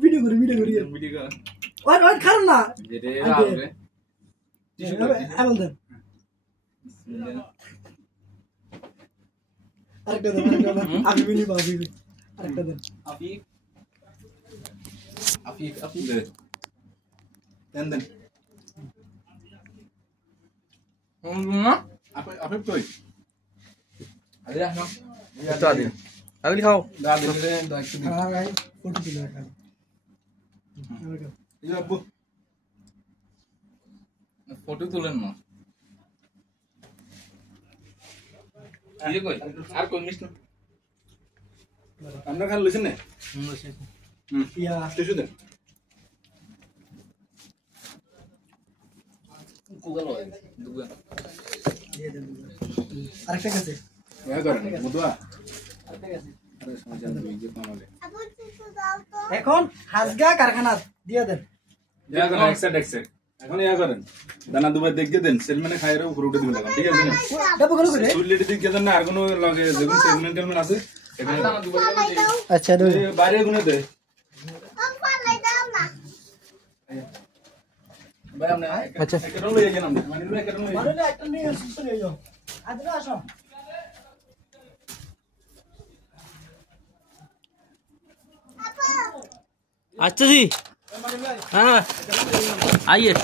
video করি ওই খারাপ না আরেকটা দেন আমি মিনি বাবি আরেকটা দেন আফিফ দেন আফিফ কই আরে আসো এটা দিন আবিল খাও দাও দিলে দাও একটু দিন হ্যাঁ ভাই ফটো তুলে রাখা এই আব্বু ফটো তুলেন না ये कोई আর কোন মিস না আমরা খান লইছেন না লইছেন ইয়া টিস্যু দেন গুগল হয় দুগা দিয়ে দেন আরেকটা কাছে ইয়া করেন মুদুয়া আরেকটা কাছে আরে সমাধান দিয়ে পামালে এখন হাজগা কারখানা দিয়ে দেন ইয়া করেন এক্সেট এখন ইয়া করেন দানা দুবার দেখে দেন সেলম্যানে খাইরে উপরে উঠে দিবেন ঠিক আছে না ডাবো করে করে চুললেটি দিকে দেন না আর কোনো লাগে যেগুন সেলম্যান আছে এখানে দানা দুবার আচ্ছা দে বাইরে গুনে দে পালাই দাও না ভাই আমনে আচ্ছা একটা লই গেলাম মানে একটা লই মানে একটা নিয়ে চলে যাও আদরা আসো अच्छा जी हाँ आइए